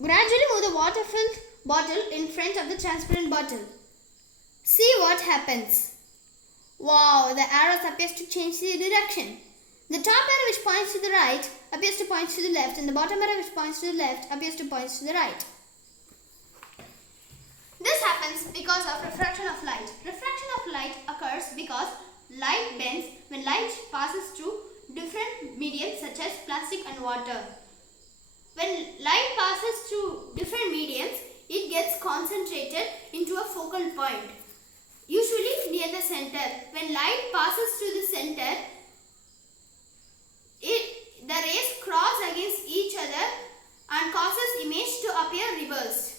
Gradually move the water-filled bottle in front of the transparent bottle. See what happens. Wow, the arrows appears to change the direction. The top arrow which points to the right appears to point to the left, and the bottom arrow which points to the left appears to point to the right. This happens because of refraction of light. Refraction of light occurs because light bends when light passes through different mediums such as plastic and water. When light passes through different mediums, it gets concentrated into a focal point, usually near the center. When light passes through the center, the rays cross against each other and causes image to appear reversed.